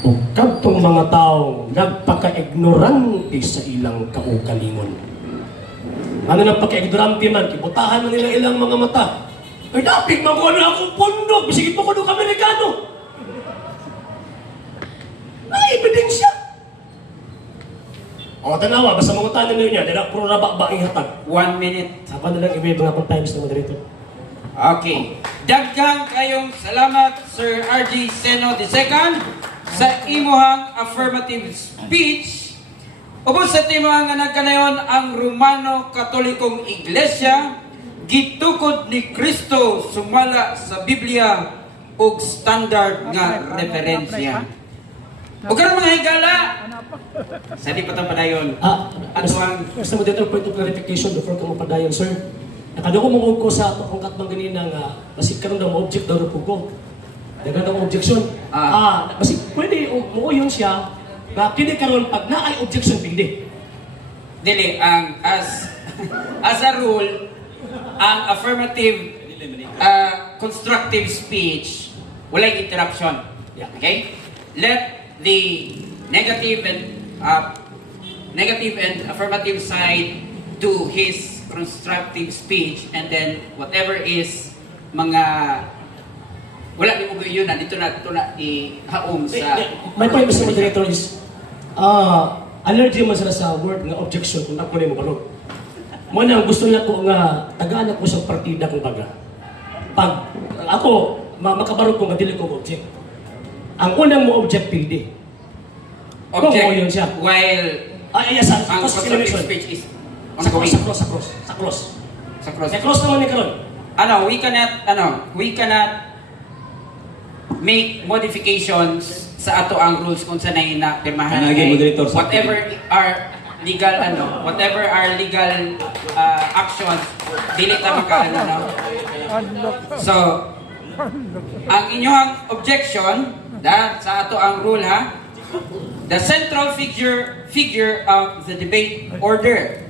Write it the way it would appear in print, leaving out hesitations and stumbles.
O kadtong mga taong nagpaka-ignorante sa ilang kaugalingon. Ano nagpaka-ignorante man, kibutahan man nila ilang mga mata. Ay dapig maguha na akong pundok, bisigit mo ko ng Amerikano. Ay, ebidensya. O, tanawa, basta mga tanan niya, dala puro raba ba ang hatag. 1 minute. Sapa na lang ibig mga times na moderator. Okay. Daghang kayong salamat, Sir R.G. Seno II, sa imuhang affirmative speech. Ubos sa timuhang nga nagkanayon ang Romano Katolikong Iglesia, gitukod ni Kristo sumala sa Biblia ug standard nga referensya. Ug karon mga higala, sa di patang padayon. Gusto mo dito point of clarification before ka mapadayon, sir. Nakado ko mong ko sa akong katbang ganina nga basig karon daw mo-object daw po ko. Dagan daw objection. Basig pwede mo yun siya. Ba kini karon pag naay objection pindi. Dili ang as a rule ang affirmative constructive speech walay interruption. Okay? Let the negative and affirmative side do his constructive speech, and then whatever is mga wala ni mo yun na dito na ihaom sa My point, Mr. Moderator, is allergy man sila sa word nga objection kung ako mo balog. Mo na gusto niya ko nga tagaan ako sa partida kung baga. Pag ako makabarog ko nga dili ko object. Ang unang mo object pildi. Object yun siya. while Yes, ang constructive speech is ongoing. Sa cross. Sa cross naman ni karon. We cannot make modifications sa ato ang rules kung sanay na pirmahan. Whatever our legal actions, dili ta So, ang inyong objection sa ato ang rule ha, the central figure of the debate order